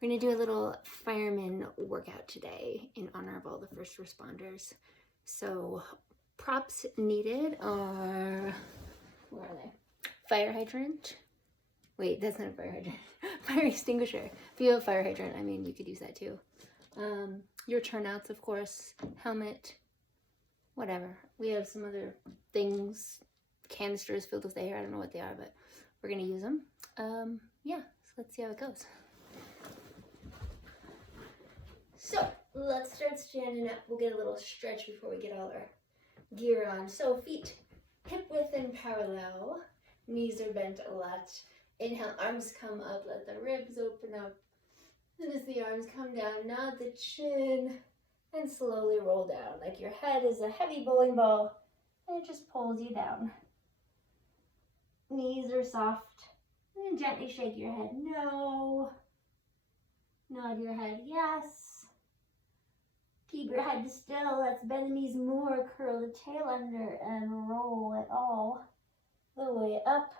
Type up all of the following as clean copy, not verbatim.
We're gonna do a little fireman workout today in honor of all the first responders. So props needed are, where are they? Fire hydrant. Wait, that's not a fire hydrant. Fire extinguisher. If you have a fire hydrant, I mean, you could use that too. Your turnouts, of course, helmet, whatever. We have some other things, canisters filled with air. I don't know what they are, but we're gonna use them. Yeah, so let's see how it goes. So let's start standing up. We'll get a little stretch before we get all our gear on. So feet hip width and parallel. Knees are bent a lot. Inhale, arms come up, let the ribs open up. And as the arms come down, nod the chin and slowly roll down. Like your head is a heavy bowling ball and it just pulls you down. Knees are soft. And gently shake your head no. Nod your head yes. Keep your head still. Let's bend the knees more. Curl the tail under and roll it all the way up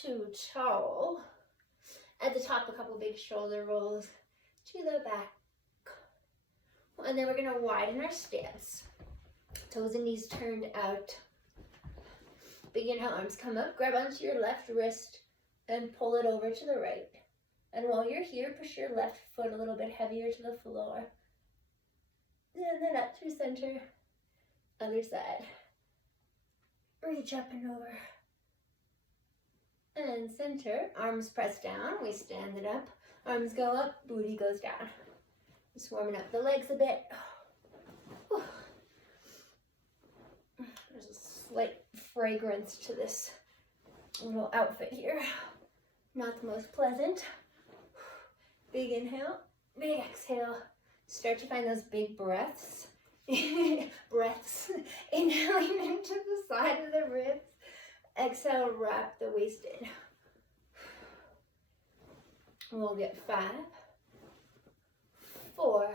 to towel. At the top, a couple big shoulder rolls to the back. And then we're going to widen our stance. Toes and knees turned out. Big inhale, arms come up. Grab onto your left wrist and pull it over to the right. And while you're here, push your left foot a little bit heavier to the floor. And then up through center. Other side. Reach up and over. And center, arms press down, we stand it up. Arms go up, booty goes down. Just warming up the legs a bit. There's a slight fragrance to this little outfit here. Not the most pleasant. Big inhale, big exhale. Start to find those big breaths. Breaths. Inhaling into the side of the ribs. Exhale, wrap the waist in. We'll get 5, 4,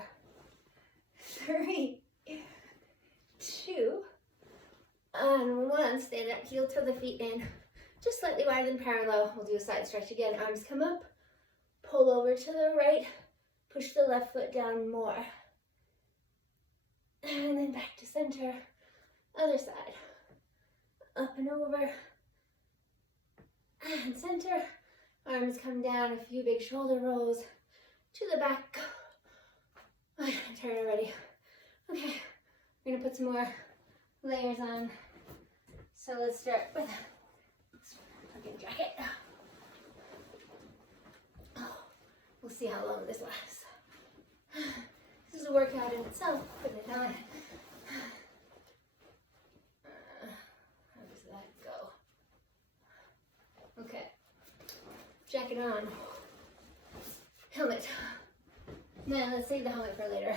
3, 2, and 1. Stand up, heel to the feet in. Just slightly wider than parallel. We'll do a side stretch again. Arms come up. Pull over to the right. Push the left foot down more. And then back to center. Other side. Up and over. And center. Arms come down, a few big shoulder rolls to the back. Oh, I'm tired already. Okay, we're gonna put some more layers on. So let's start with this fucking jacket. Oh, we'll see how long this lasts. This is a workout in itself, putting it on. How does that go? Okay, jacket on, helmet. Then let's save the helmet for later.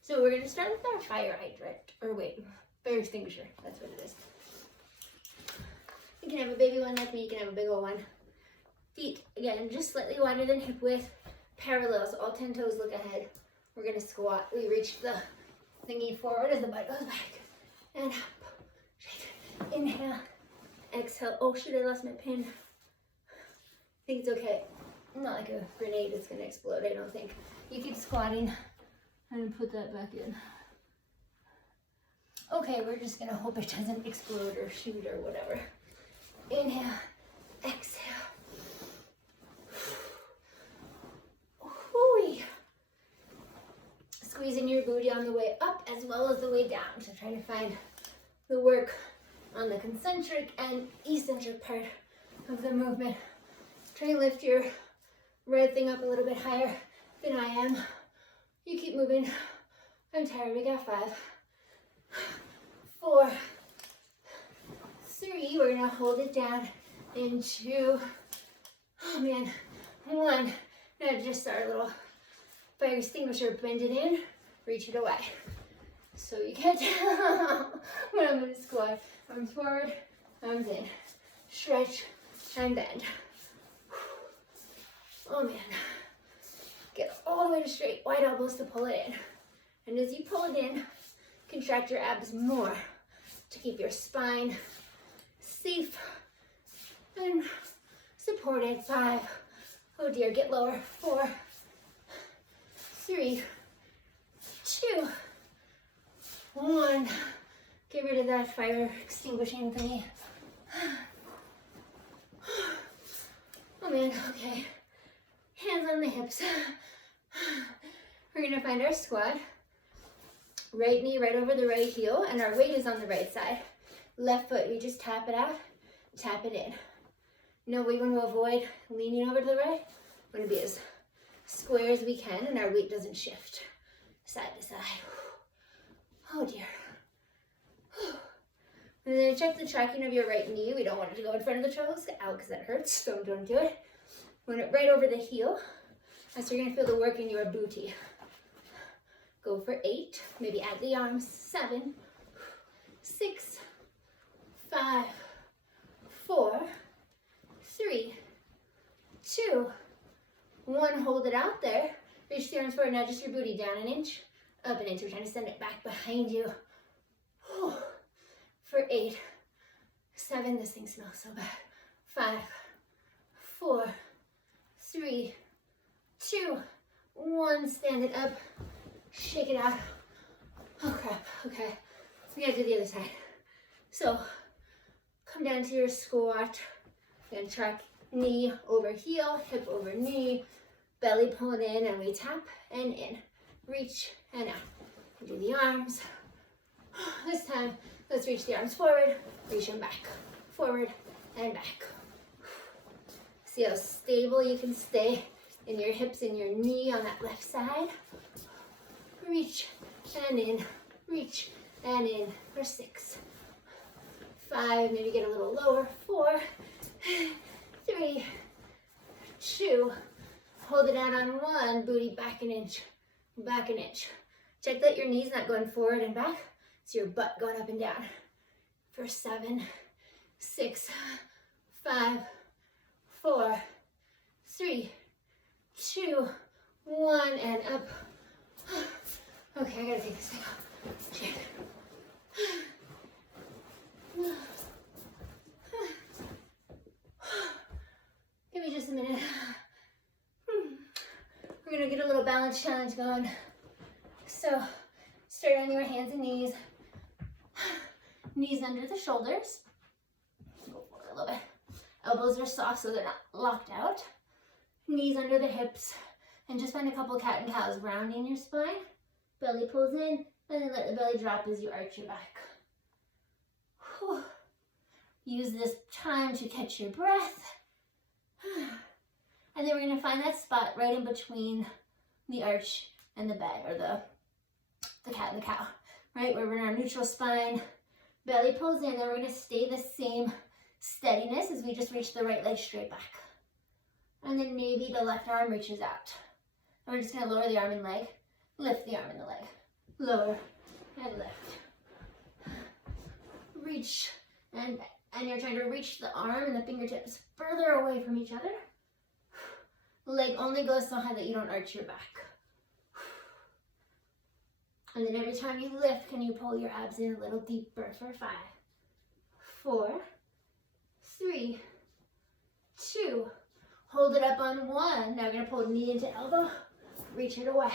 So we're gonna start with our fire hydrant, or wait, fire extinguisher, that's what it is. You can have a baby one like me, you can have a big old one. Feet, again, just slightly wider than hip width, parallel, so all 10 toes look ahead. We're gonna squat, we reach the thingy forward as the butt goes back, and up, shake, inhale, exhale. Oh shoot, I lost my pin. I think it's okay. Not like a grenade, it's gonna explode, I don't think. You keep squatting and put that back in. Okay, we're just gonna hope it doesn't explode or shoot or whatever. Inhale, exhale. Hooey. Squeezing your booty on the way up as well as the way down. So trying to find the work on the concentric and eccentric part of the movement. Try to lift your right thing up a little bit higher than I am. You keep moving. I'm tired. We got 5, 4, 3. We're gonna hold it down in 2. Oh man, 1. Now just our little fire extinguisher. Bend it in, reach it away. So you can't tell when I'm gonna squat. Arms forward, arms in. Stretch and bend. Oh man. Get all the way to straight, wide elbows to pull it in. And as you pull it in, contract your abs more to keep your spine safe and supported. 5, Oh dear, get lower. 4, 3, 2, 1. Get rid of that fire extinguishing thingy. Oh man, okay. Hands on the hips. We're gonna find our squat. Right knee right over the right heel, and our weight is on the right side. Left foot, we just tap it out, tap it in. No, we want to avoid leaning over to the right. We want to be as square as we can, and our weight doesn't shift side to side. Oh dear. And then check the tracking of your right knee. We don't want it to go in front of the toes, out because that hurts, so don't do it. We want it right over the heel. And so you're gonna feel the work in your booty. Go for 8, maybe add the arms. 7, 6, 5, 4, 3, 2, 1. Hold it out there. Reach the arms forward. Now just your booty down an inch, up an inch. We're trying to send it back behind you. For 8, 7, this thing smells so bad. 5, 4, 3, 2, 1. Stand it up. Shake it out. Oh crap, okay. We gotta do the other side. So, come down to your squat. Then track knee over heel, hip over knee, belly pull in, and we tap and in. Reach and out. Do the arms. This time, let's reach the arms forward, reach them back. Forward and back. See how stable you can stay in your hips and your knee on that left side. Reach and in, reach and in for 6, 5, maybe get a little lower. 4, 3, 2, hold it out on 1, booty back an inch, back an inch. Check that your knee's not going forward and back, it's your butt going up and down. For 7, 6, 5, 4, 3, 2, 1, and up. Okay, I gotta take this thing off. Shit. Give me just a minute. We're gonna get a little balance challenge going. So, start on your hands and knees. Knees under the shoulders. Go forward a little bit. Elbows are soft so they're not locked out. Knees under the hips. And just find a couple cat and cows rounding your spine. Belly pulls in, and then let the belly drop as you arch your back. Whew. Use this time to catch your breath. And then we're gonna find that spot right in between the arch and the bed, or the cat and the cow, right? Where we're in our neutral spine. Belly pulls in, and we're gonna stay the same steadiness as we just reach the right leg straight back. And then maybe the left arm reaches out. And we're just gonna lower the arm and leg. Lift the arm and the leg. Lower and lift. Reach and you're trying to reach the arm and the fingertips further away from each other. Leg only goes so high that you don't arch your back. And then every time you lift, can you pull your abs in a little deeper for 5, 4, 3, 2. Hold it up on 1. Now we're gonna pull knee into elbow. Reach it away.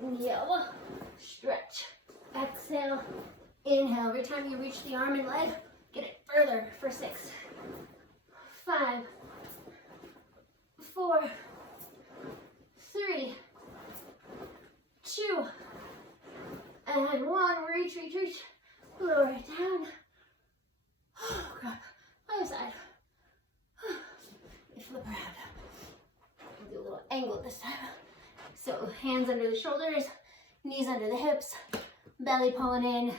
Knee, elbow, stretch. Exhale, inhale. Every time you reach the arm and leg, get it further for 6, 5, 4, 3, 2, and 1. Reach, reach, reach. Lower it down. Oh, crap. Other side. Flip around. We'll do a little angle this time. So hands under the shoulders, knees under the hips, belly pulling in,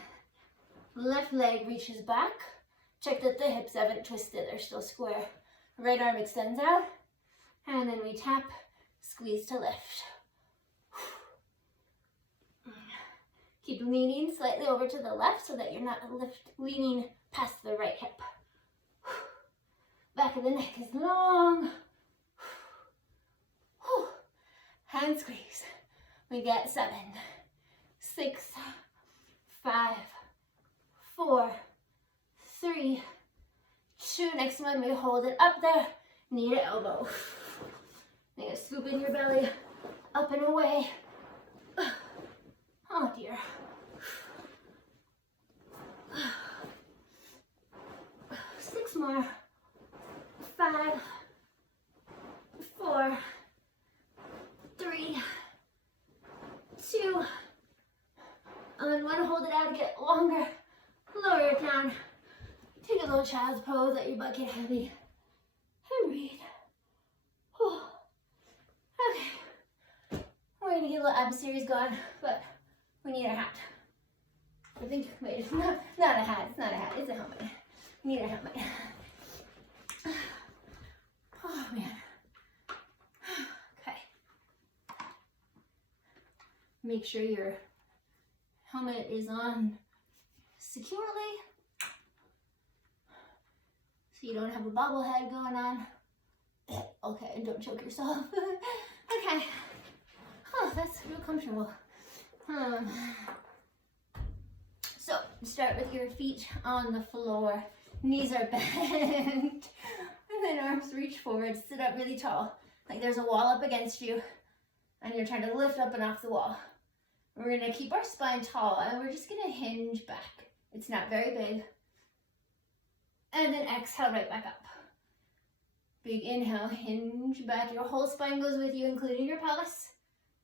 left leg reaches back. Check that the hips haven't twisted, they're still square. Right arm extends out, and then we tap, squeeze to lift. Keep leaning slightly over to the left so that you're not leaning past the right hip. Back of the neck is long. Hand squeeze. We get 7, 6, 5, 4, 3, 2. Next one, we hold it up there. Knee to elbow. Scooping your belly up and away. Oh dear. 6 more. 5, 4, 3, 2, and 1. Hold it out to get longer. Lower it down. Take a little child's pose, let your butt get heavy. And breathe. Whew. Okay. We're gonna get a little ab series going, but we need a hat. I think, wait, it's not a hat, it's not a hat, it's a helmet. We need a helmet. Oh man. Okay. Make sure your helmet is on securely so you don't have a bobblehead going on. Okay, and don't choke yourself. Okay. Oh, that's real comfortable. So start with your feet on the floor. Knees are bent. And then arms reach forward. Sit up really tall. Like there's a wall up against you. And you're trying to lift up and off the wall. We're going to keep our spine tall. And we're just going to hinge back. It's not very big. And then exhale right back up. Big inhale. Hinge back. Your whole spine goes with you, including your pelvis.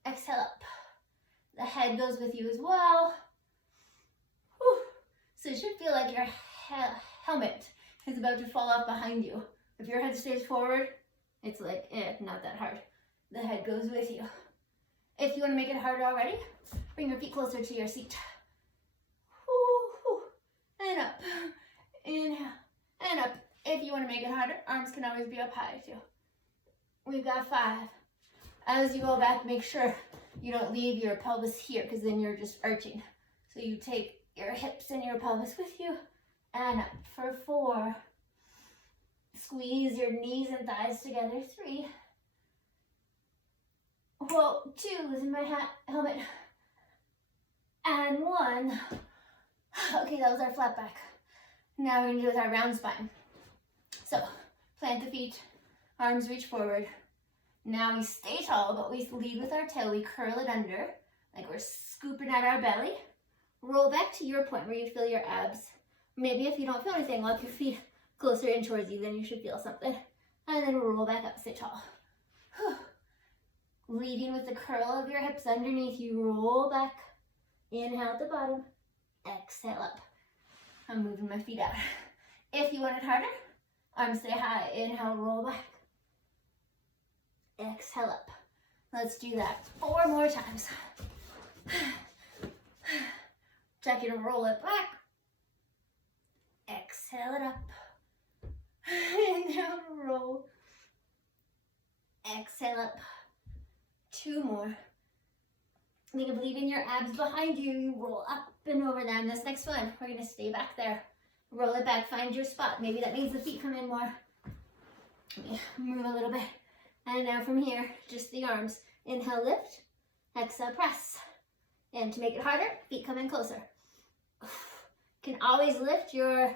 Exhale up. The head goes with you as well. Whew. So it should feel like your helmet is about to fall off behind you. If your head stays forward, it's like, not that hard. The head goes with you. If you want to make it harder already, bring your feet closer to your seat. Whew. And up. Inhale. And up. If you want to make it harder, arms can always be up high too. We've got 5. As you go back, make sure you don't leave your pelvis here because then you're just arching. So you take your hips and your pelvis with you. And up for 4. Squeeze your knees and thighs together. 3. Whoa, 2. Losing my helmet. And 1. Okay, that was our flat back. Now we're going to do with our round spine. So, plant the feet. Arms reach forward. Now we stay tall, but we lead with our tail. We curl it under, like we're scooping at our belly. Roll back to your point where you feel your abs. Maybe if you don't feel anything, walk your feet closer in towards you, then you should feel something. And then roll back up, stay tall. Whew. Leading with the curl of your hips underneath you, roll back. Inhale at the bottom, exhale up. I'm moving my feet out. If you want it harder, arms stay high. Inhale, roll back. Exhale up. Let's do that 4 more times. Check it and roll it back. Exhale it up. Inhale, roll. Exhale up. 2 more. Think of leaving your abs behind you. You roll up and over them. This next one, we're going to stay back there. Roll it back. Find your spot. Maybe that means the feet come in more. Move a little bit. And now from here, just the arms. Inhale, lift. Exhale, press. And to make it harder, feet come in closer. Can always lift your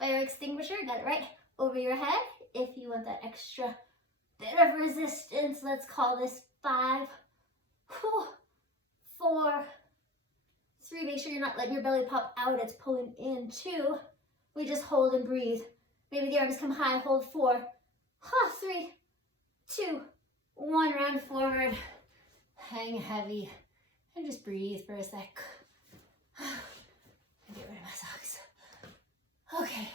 fire extinguisher, got it right, over your head. If you want that extra bit of resistance, let's call this 5, 4, 3. Make sure you're not letting your belly pop out. It's pulling in. 2. We just hold and breathe. Maybe the arms come high. Hold 4. 3, 2, 1. Round forward. Hang heavy. And just breathe for a sec. Get rid of my socks. Okay.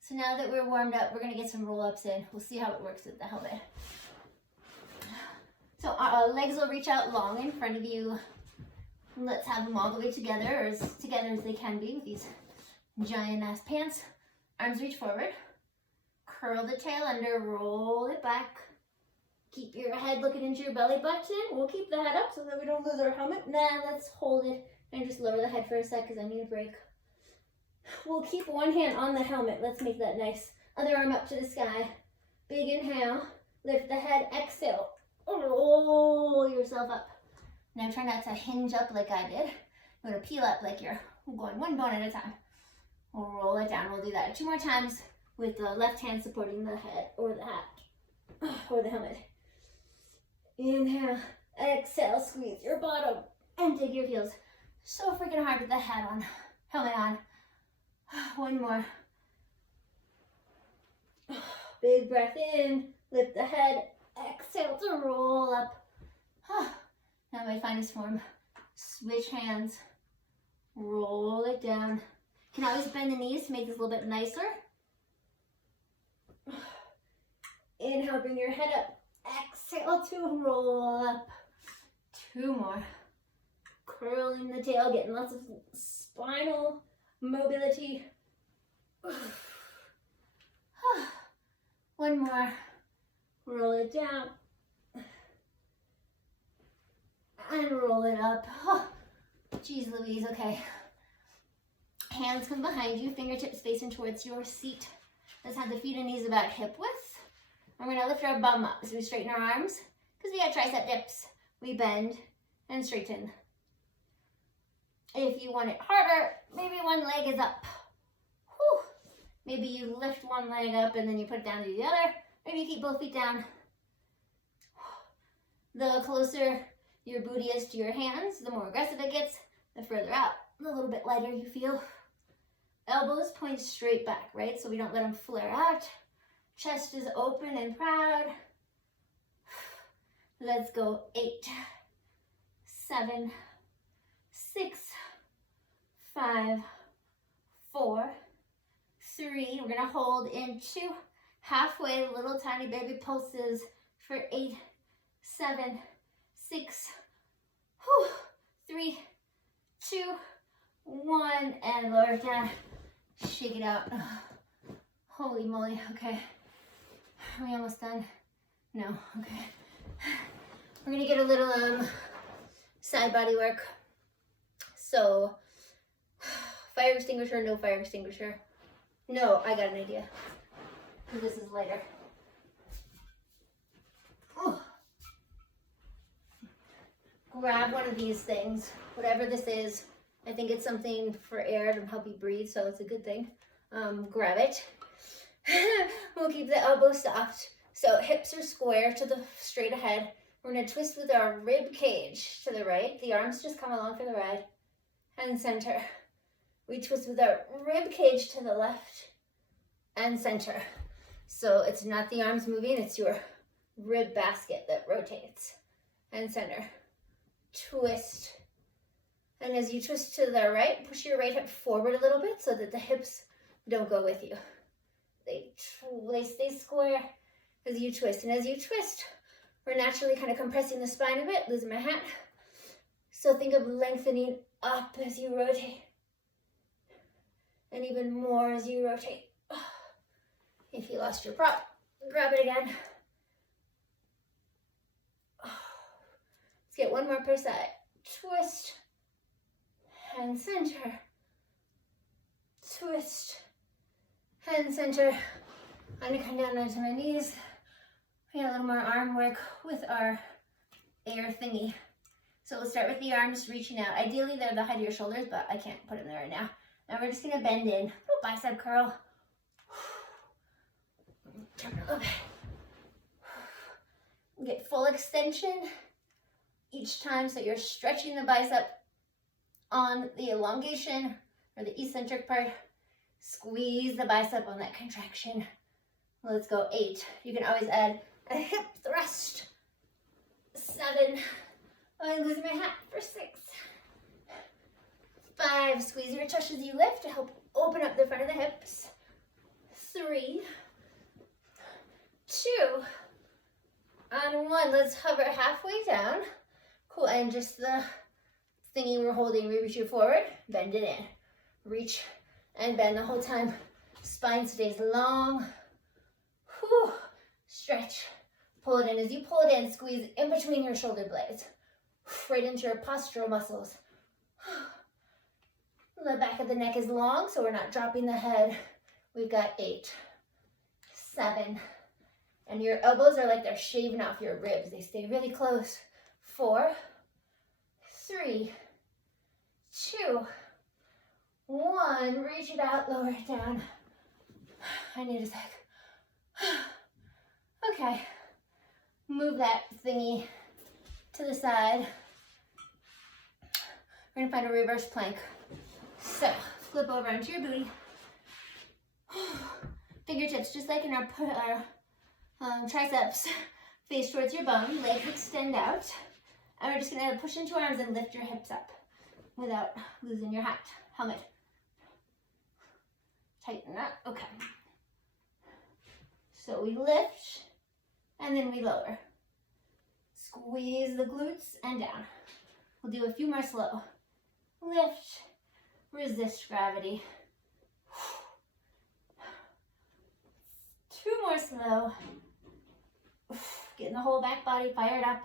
So now that we're warmed up, we're going to get some roll-ups in. We'll see how it works with the helmet. So our legs will reach out long in front of you. Let's have them all the way together, or as together as they can be with these giant ass pants. Arms reach forward. Curl the tail under, roll it back. Keep your head looking into your belly button. We'll keep the head up so that we don't lose our helmet. Now let's hold it and just lower the head for a sec because I need a break. We'll keep one hand on the helmet. Let's make that nice. Other arm up to the sky. Big inhale. Lift the head. Exhale. Roll yourself up. Now try not to hinge up like I did. You want to peel up like you're going one bone at a time. We'll roll it down. We'll do that 2 more times with the left hand supporting the head or the hat or the helmet. Inhale, exhale, squeeze your bottom and dig your heels so freaking hard with the helmet on. One more. Big breath in, lift the head, exhale to roll up. Now my finest form, switch hands, roll it down. You can always bend the knees to make this a little bit nicer. Inhale, bring your head up, exhale to roll up. Two more. Curling the tail, getting lots of spinal mobility. One more. Roll it down. And roll it up. Oh, geez Louise, okay. Hands come behind you, fingertips facing towards your seat. Let's have the feet and knees about hip width. And we're gonna lift our bum up as we straighten our arms, because we got tricep dips. We bend and straighten. If you want it harder, maybe one leg is up. Whew. Maybe you lift one leg up and then you put it down to the other. Maybe you keep both feet down. The closer your booty is to your hands, the more aggressive it gets, the further out, a little bit lighter you feel. Elbows point straight back, right? So we don't let them flare out. Chest is open and proud. Let's go. 8, 7, 6, 5, 4, 3. We're gonna hold into halfway, little tiny baby pulses for 8, 7, 6, 3, 2, 1, and lower it down. Shake it out. Holy moly, okay. Are we almost done? No, okay. We're gonna get a little side body work. So, fire extinguisher, no fire extinguisher. No, I got an idea. This is lighter. Oh. Grab one of these things, whatever this is. I think it's something for air to help you breathe, so it's a good thing. Grab it. We'll keep the elbows soft. So hips are square to the straight ahead. We're gonna twist with our rib cage to the right. The arms just come along for the ride. And center. We twist with our rib cage to the left and center. So it's not the arms moving, it's your rib basket that rotates. And center. Twist. And as you twist to the right, push your right hip forward a little bit so that the hips don't go with you. They stay square as you twist. And as you twist, we're naturally kind of compressing the spine a bit, losing my hat. So think of lengthening up as you rotate. And even more as you rotate. If you lost your prop, grab it again. Let's get one more per side. Twist. And center. Twist. And center. I'm gonna come down onto my knees. We got a little more arm work with our air thingy. So we'll start with the arms reaching out. Ideally, they're the height of your shoulders, but I can't put them there right now. Now we're just gonna bend in. Little bicep curl. Turn a little bit. Get full extension each time, so you're stretching the bicep on the elongation or the eccentric part. Squeeze the bicep on that contraction. Let's go. 8. You can always add a hip thrust. 7. I'm losing my hat for 6. 5. Squeeze your tush as you lift to help open up the front of the hips. 3. 2. And 1. Let's hover halfway down. Cool. And just the thingy we're holding, we reach it forward, bend it in. Reach and bend the whole time. Spine stays long. Whew. Stretch. Pull it in. As you pull it in, squeeze in between your shoulder blades. Right into your postural muscles. The back of the neck is long, so we're not dropping the head. We've got 8, 7, and your elbows are like they're shaving off your ribs. They stay really close. 4, 3, 2, 1. Reach it out, lower it down. I need a sec. Okay. Move that thingy to the side. We're gonna find a reverse plank. So flip over onto your booty. Fingertips, just like in our triceps, face towards your bum, legs extend out. And we're just gonna push into our arms and lift your hips up without losing your helmet. Tighten up, okay. So we lift, and then we lower. Squeeze the glutes and down. We'll do a few more slow. Lift, resist gravity. 2 more slow. Getting the whole back body fired up.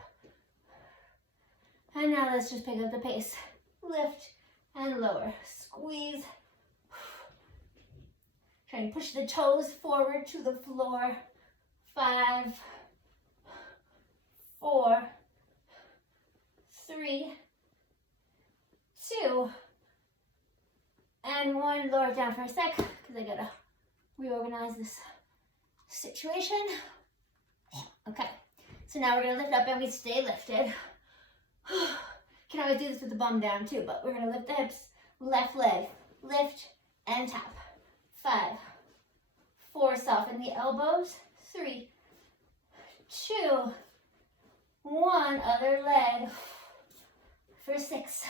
And now let's just pick up the pace. Lift and lower. Squeeze. Try and push the toes forward to the floor. 5, 4, 3, 2, and 1. Lower it down for a sec, because I gotta reorganize this situation. Okay, so now we're gonna lift up and we stay lifted. Can always do this with the bum down too, but we're gonna lift the hips, left leg, lift and tap. 5, 4, soften the elbows. 3, 2, 1, other leg. For 6,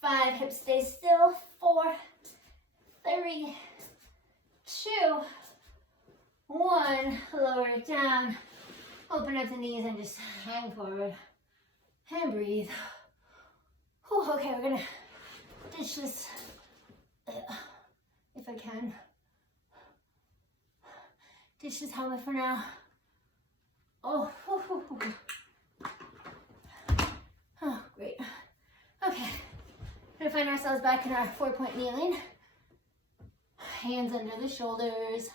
5, hips stay still. 4, 3, 2, 1, lower it down. Open up the knees and just hang forward and breathe. Whew, okay, we're gonna ditch this if I can. Ditch this helmet for now. Oh, oh, great. Okay, we're gonna find ourselves back in our 4-point kneeling. Hands under the shoulders.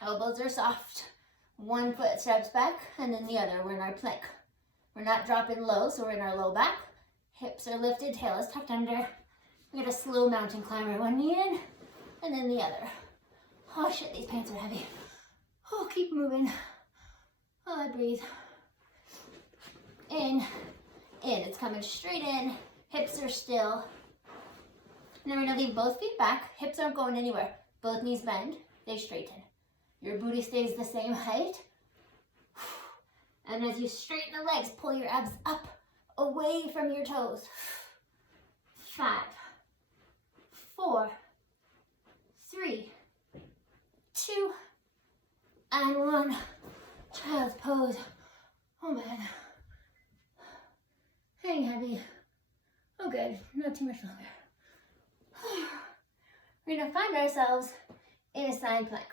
Elbows are soft. 1 foot steps back, and then the other. We're in our plank. We're not dropping low, so we're in our low back. Hips are lifted, tail is tucked under. We get a slow mountain climber. 1 knee in, and then the other. Oh shit, these pants are heavy. Oh, keep moving. Oh, I breathe. In. It's coming straight in. Hips are still. And then we're gonna leave both feet back. Hips aren't going anywhere. Both knees bend. They straighten. Your booty stays the same height. And as you straighten the legs, pull your abs up, away from your toes. 5, 4, 3, 2, and 1. Child's pose. Oh man. Hang heavy. Oh good, not too much longer. We're gonna find ourselves in a side plank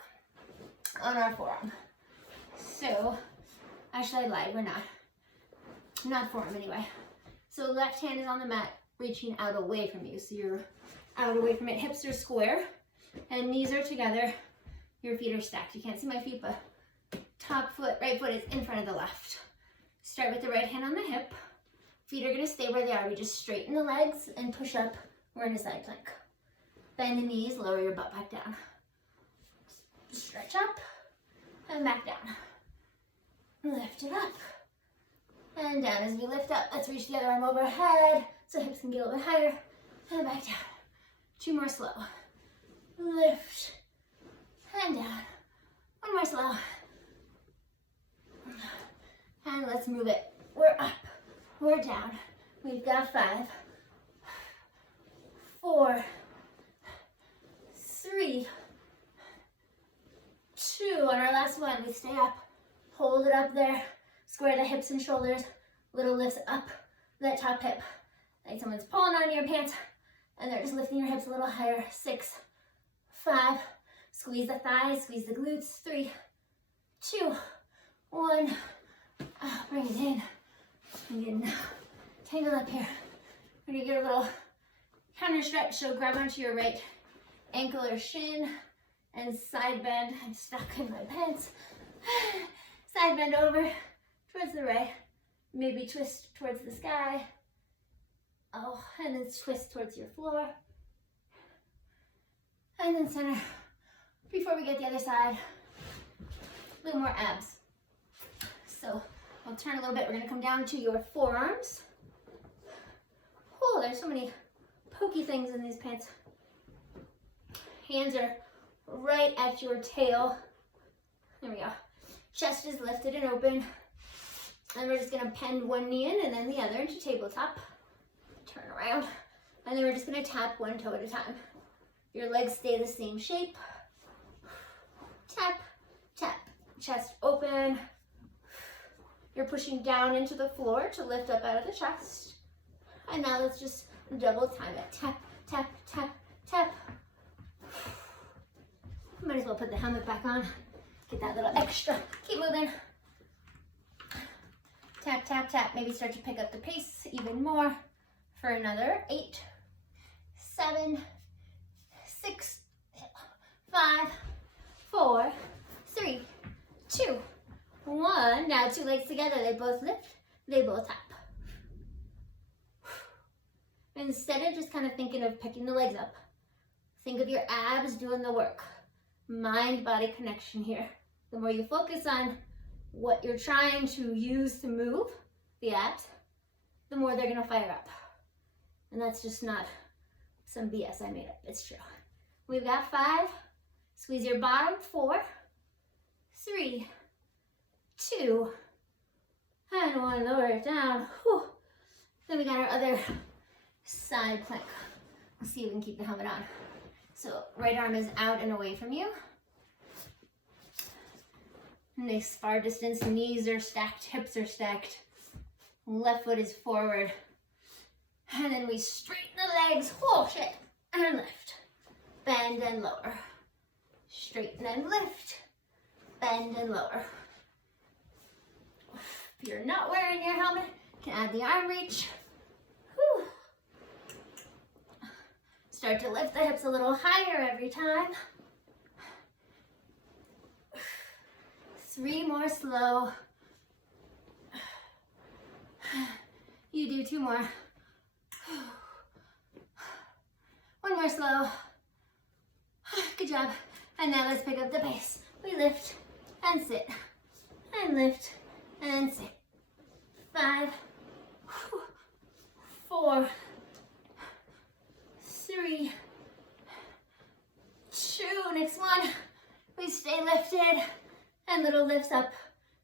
on our forearm. So, actually I lied, we're not forearm anyway. So left hand is on the mat, reaching out away from you. So you're out away from it, hips are square, and knees are together. Your feet are stacked. You can't see my feet, but top foot, right foot is in front of the left. Start with the right hand on the hip. Feet are gonna stay where they are. We just straighten the legs and push up. We're in a side plank. Bend the knees, lower your butt back down. Stretch up and back down. Lift it up and down. As we lift up, let's reach the other arm overhead so hips can get a little bit higher, and back down. 2 more slow. Lift and down. 1 more slow. And let's move it. We're up, we're down. We've got 5, 4, 3, 2. On our last one, we stay up. Hold it up there. Square the hips and shoulders. Little lifts up that top hip. Like someone's pulling on your pants and they're just lifting your hips a little higher. 6, 5. Squeeze the thighs, squeeze the glutes. 3, 2, 1. Bring it in. I'm getting tangled up here. We're gonna get a little counter stretch. So grab onto your right ankle or shin and side bend. I'm stuck in my pants. Side bend over towards the right. Maybe twist towards the sky. Oh, and then twist towards your floor. And then center. Before we get the other side, a little more abs. So I'll We'll turn a little bit. We're gonna come down to your forearms. Oh, there's so many pokey things in these pants. Hands are right at your tail. There we go. Chest is lifted and open. And we're just gonna bend one knee in and then the other into tabletop. Turn around. And then we're just gonna tap one toe at a time. Your legs stay the same shape. Tap, tap, chest open. You're pushing down into the floor to lift up out of the chest. And now let's just double time it. Tap, tap, tap, tap. Might as well put the helmet back on. Get that little extra. Keep moving. Tap, tap, tap. Maybe start to pick up the pace even more for another 8, 7, 6, 5, 4, 3, 2, 1. Now 2 legs together. They both lift. They both tap. Instead of just kind of thinking of picking the legs up, think of your abs doing the work. Mind-body connection here. The more you focus on what you're trying to use to move, the abs, the more they're gonna fire up. And that's just not some BS I made up, it's true. We've got 5, squeeze your bottom, 4, 3, 2, and 1, lower it down. Whew. Then we got our other side plank. Let's see if we can keep the helmet on. So right arm is out and away from you. Nice far distance, knees are stacked, hips are stacked. Left foot is forward. And then we straighten the legs, oh shit, and lift. Bend and lower. Straighten and lift. Bend and lower. If you're not wearing your helmet, you can add the arm reach. Whew. Start to lift the hips a little higher every time. 3 more slow. You do 2 more. 1 more slow. Good job. And now let's pick up the pace. We lift and sit and lift and sit. 5, 4, 3, 2. Next one. We stay lifted and little lifts up,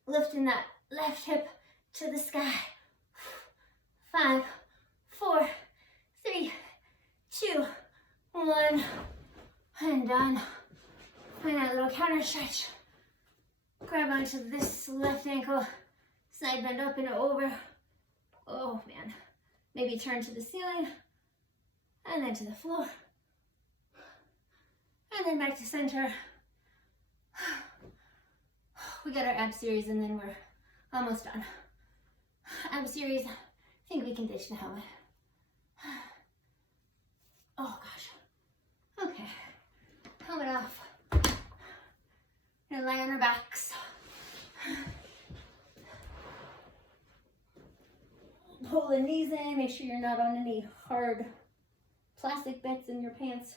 lifting that left hip to the sky. 5, 4, 3, 2, 1, and done. And a little counter stretch. Grab onto this left ankle, side bend up and over. Oh man. Maybe turn to the ceiling, and then to the floor. And then back to center. We got our ab series and then we're almost done. Ab series, I think we can ditch the helmet. Oh gosh. Okay, helmet off. Gonna lie on our backs. Pull the knees in, make sure you're not on any hard plastic bits in your pants.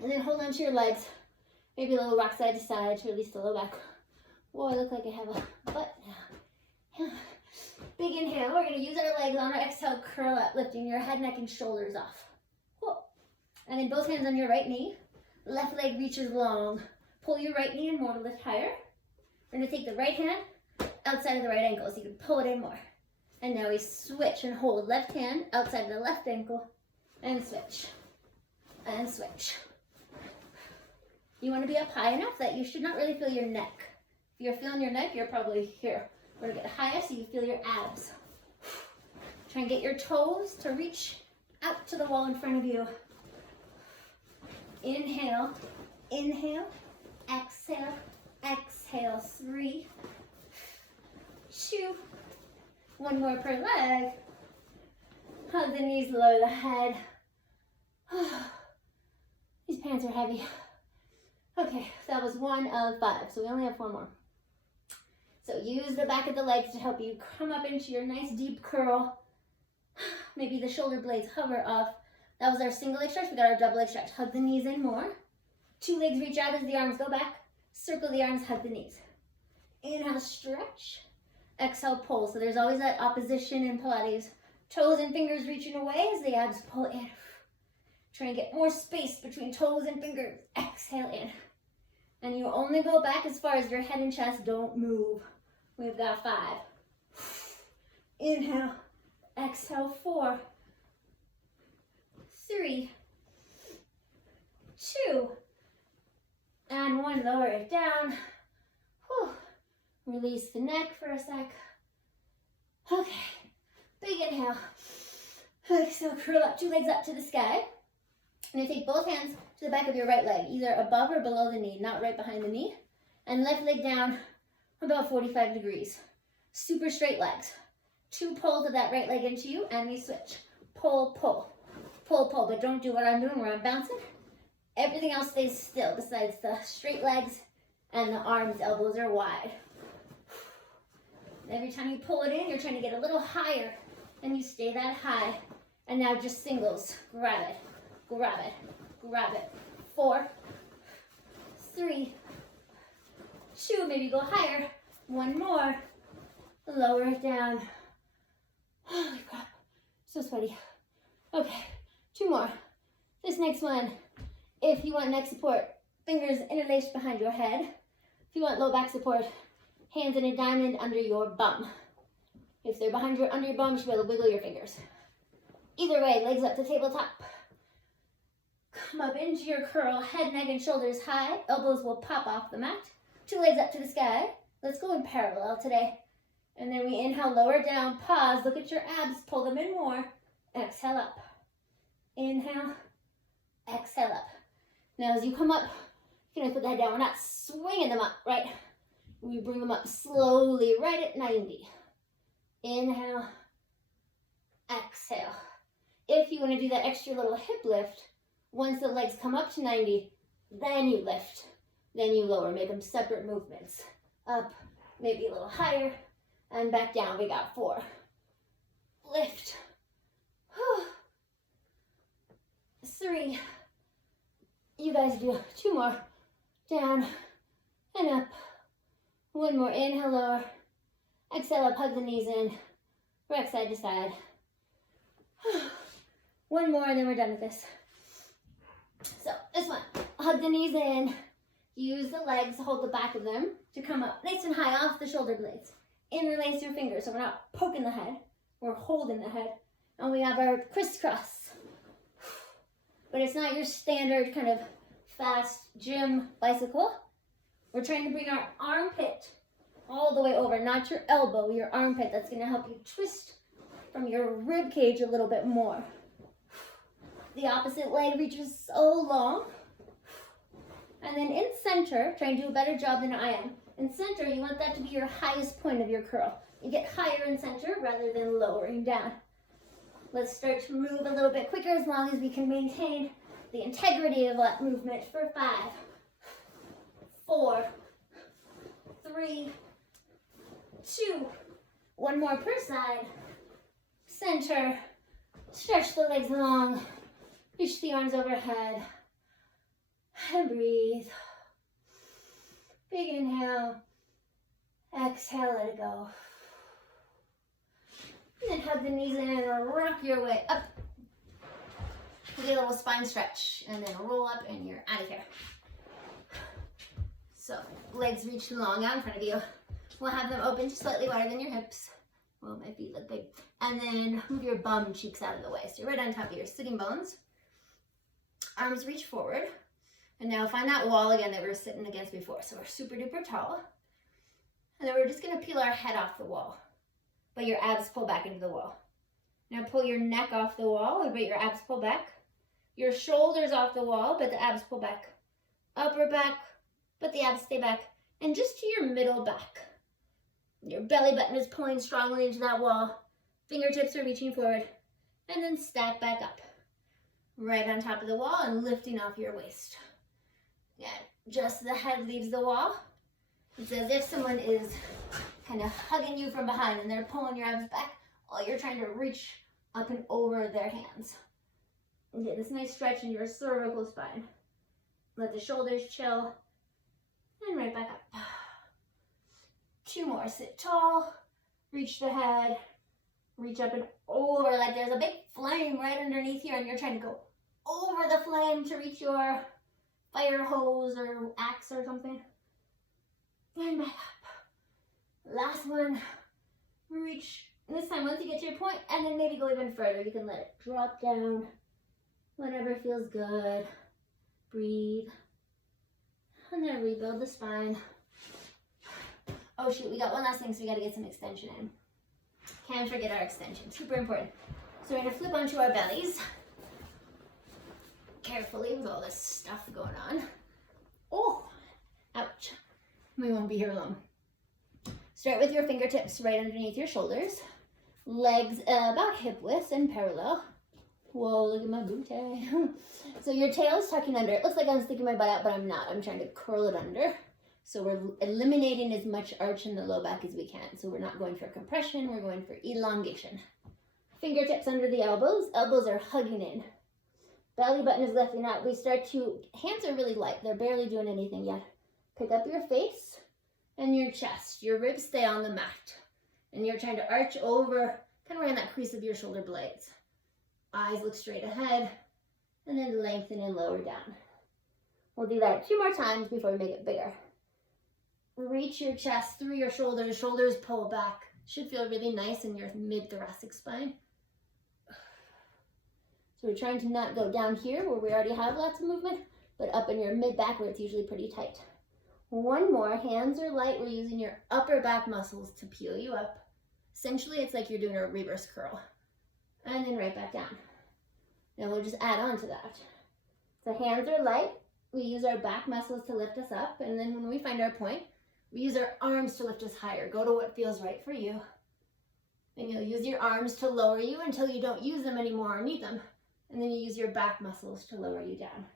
And then hold on to your legs. Maybe a little rock side to side to release the low back. Whoa, I look like I have a butt now. Big inhale. We're going to use our legs on our exhale, curl up, lifting your head, neck, and shoulders off. Whoa. And then both hands on your right knee. Left leg reaches long. Pull your right knee in more to lift higher. We're going to take the right hand outside of the right ankle so you can pull it in more. And now we switch and hold left hand outside of the left ankle and switch. And switch. You want to be up high enough that you should not really feel your neck. If you're feeling your neck, you're probably here. We're going to get higher so you feel your abs. Try and get your toes to reach out to the wall in front of you. Inhale, inhale, exhale, exhale. 3, 2, 1 more per leg. Hug the knees, lower the head. These pants are heavy. Okay, that was 1 of 5, so we only have 4 more. So use the back of the legs to help you come up into your nice deep curl. Maybe the shoulder blades hover off. That was our single leg stretch. We got our double leg stretch. Hug the knees in more. 2 legs reach out as the arms go back. Circle the arms, hug the knees. Inhale, stretch. exhale, pull. So there's always that opposition in Pilates. Toes and fingers reaching away as the abs pull in. Try and get more space between toes and fingers. Exhale in. And you only go back as far as your head and chest. Don't move. We've got 5. Inhale. Exhale, 4. 3. 2. And 1. Lower it down. Whew. Release the neck for a sec. Okay. Big inhale. Exhale, curl up, 2 legs up to the sky. And you take both hands to the back of your right leg, either above or below the knee, not right behind the knee. And left leg down about 45 degrees. Super straight legs. 2 pulls of that right leg into you, and we switch. Pull, pull. Pull, pull. But don't do what I'm doing where I'm bouncing. Everything else stays still besides the straight legs and the arms. Elbows are wide. Every time you pull it in, you're trying to get a little higher. And you stay that high. And now just singles. Grab it. Grab it. Grab it. 4. 3. 2. Maybe go higher. 1 more. Lower it down. Holy crap. So sweaty. Okay. 2 more. This next one. If you want neck support, fingers interlaced behind your head. If you want low back support, hands in a diamond under your bum. If they're under your bum, you should be able to wiggle your fingers. Either way, legs up to tabletop. Come up into your curl, head, neck, and shoulders high. Elbows will pop off the mat. 2 legs up to the sky. Let's go in parallel today. And then we inhale, lower down, pause, look at your abs, pull them in more. Exhale up. Inhale, exhale up. Now as you come up, you can put the head down. We're not swinging them up, right? We bring them up slowly, right at 90. Inhale, exhale. If you want to do that extra little hip lift, once the legs come up to 90, then you lift. Then you lower, make them separate movements. Up, maybe a little higher, and back down. We got 4. Lift. 3. You guys do 2 more. Down and up. 1 more. Inhale, lower. Exhale up, hug the knees in. Rock side to side. 1 more, and then we're done with this. So this one, hug the knees in. Use the legs, hold the back of them to come up nice and high off the shoulder blades. Interlace your fingers so we're not poking the head, we're holding the head. And we have our crisscross. But it's not your standard kind of fast gym bicycle. We're trying to bring our armpit all the way over, not your elbow, your armpit. That's going to help you twist from your rib cage a little bit more. The opposite leg reaches so long. And then in center, try and do a better job than I am. In center, you want that to be your highest point of your curl. You get higher in center rather than lowering down. Let's start to move a little bit quicker as long as we can maintain the integrity of that movement for 5, 4, 3, 2, 1 more per side. Center, stretch the legs long, reach the arms overhead, and breathe. Big inhale, exhale, let it go. And then hug the knees in and rock your way up. Get a little spine stretch and then roll up and you're out of here. So legs reach long out in front of you. We'll have them open just slightly wider than your hips. Well, my feet look big. And then move your bum and cheeks out of the way. So you're right on top of your sitting bones. Arms reach forward. And now find that wall again that we were sitting against before. So we're super duper tall. And then we're just going to peel our head off the wall. But your abs pull back into the wall. Now pull your neck off the wall, but your abs pull back. Your shoulders off the wall, but the abs pull back. Upper back, but the abs stay back. And just to your middle back. Your belly button is pulling strongly into that wall. Fingertips are reaching forward. And then stack back up. Right on top of the wall and lifting off your waist. Yeah, just the head leaves the wall. It's as if someone is kind of hugging you from behind and they're pulling your abs back while you're trying to reach up and over their hands. And get this nice stretch in your cervical spine. Let the shoulders chill. And right back up. 2 more. Sit tall. Reach the head, reach up and over, like there's a big flame right underneath here and you're trying to go over the flame to reach your fire hose or axe or something. And back up. Last one. Reach this time once you get to your point, and then maybe go even further. You can let it drop down whenever feels good. Breathe. And then rebuild the spine. Oh shoot, we got one last thing, so we got to get some extension in. Can't forget our extension, super important. So we're going to flip onto our bellies. Carefully with all this stuff going on. Oh, ouch. We won't be here long. Start with your fingertips right underneath your shoulders. Legs about hip width and parallel. Whoa, look at my booty. So your tail is tucking under. It looks like I'm sticking my butt out, but I'm not. I'm trying to curl it under. So we're eliminating as much arch in the low back as we can. So we're not going for compression, we're going for elongation. Fingertips under the elbows. Elbows are hugging in. Belly button is lifting out. We start to, hands are really light. They're barely doing anything yet. Pick up your face and your chest. Your ribs stay on the mat. And you're trying to arch over, kind of around that crease of your shoulder blades. Eyes look straight ahead, and then lengthen and lower down. We'll do that 2 more times before we make it bigger. Reach your chest through your shoulders. Shoulders pull back. Should feel really nice in your mid-thoracic spine. So we're trying to not go down here where we already have lots of movement, but up in your mid-back where it's usually pretty tight. One more. Hands are light. We're using your upper back muscles to peel you up. Essentially, it's like you're doing a reverse curl. And then right back down. Now we'll just add on to that. So hands are light. We use our back muscles to lift us up. And then when we find our point, we use our arms to lift us higher. Go to what feels right for you. And you'll use your arms to lower you until you don't use them anymore or need them. And then you use your back muscles to lower you down.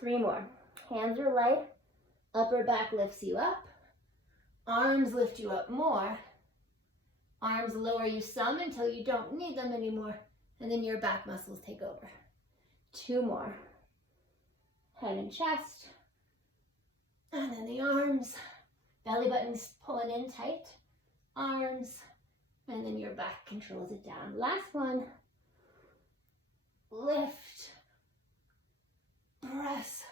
3 more. Hands are light. Upper back lifts you up. Arms lift you up more. Arms lower you some until you don't need them anymore. And then your back muscles take over. 2 more. Head and chest. And then the arms. Belly button's pulling in tight. Arms. And then your back controls it down. Last one. Lift. Press.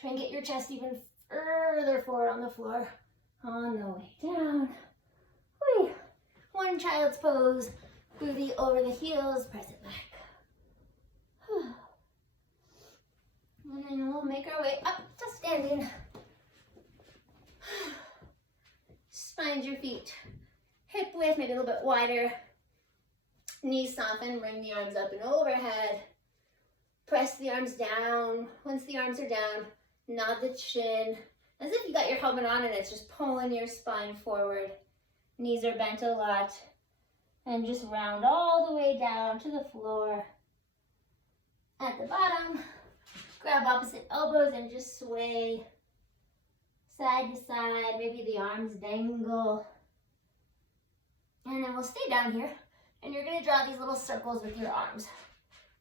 Try and get your chest even further forward on the floor. On the way down. Whee. One child's pose. Booty over the heels. Press it back. And then we'll make our way up to standing. Just find your feet hip width, maybe a little bit wider. Knees soften, bring the arms up and overhead. Press the arms down. Once the arms are down, nod the chin. As if you got your helmet on and it's just pulling your spine forward. Knees are bent a lot. And just round all the way down to the floor. At the bottom, grab opposite elbows and just sway side to side. Maybe the arms dangle. And then we'll stay down here. And you're going to draw these little circles with your arms.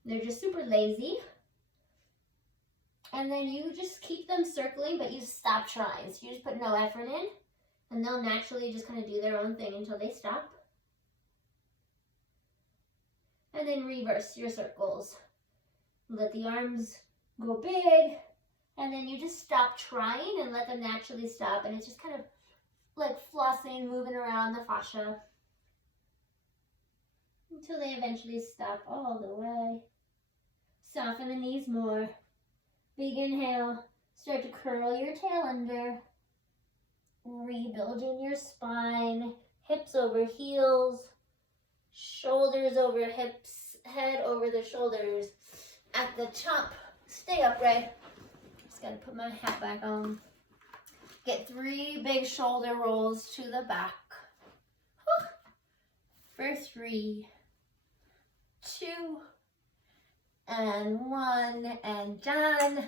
They're just super lazy. And then you just keep them circling, but you stop trying. So you just put no effort in. And they'll naturally just kind of do their own thing until they stop. And then reverse your circles. Let the arms go big. And then you just stop trying and let them naturally stop. And it's just kind of like flossing, moving around the fascia. Until they eventually stop all the way. Soften the knees more. Big inhale. Start to curl your tail under. Rebuilding your spine. Hips over heels. Shoulders over hips. Head over the shoulders. At the top, stay upright. Just gotta put my hat back on. Get 3 big shoulder rolls to the back. For 3, 2, and 1, and done.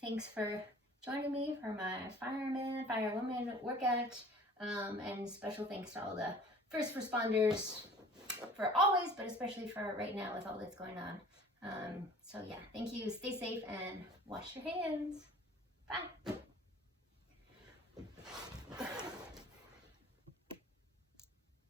Thanks for joining me for my firewoman workout. And special thanks to all the first responders for always, but especially for right now with all that's going on. So yeah, thank you. Stay safe and wash your hands. Bye.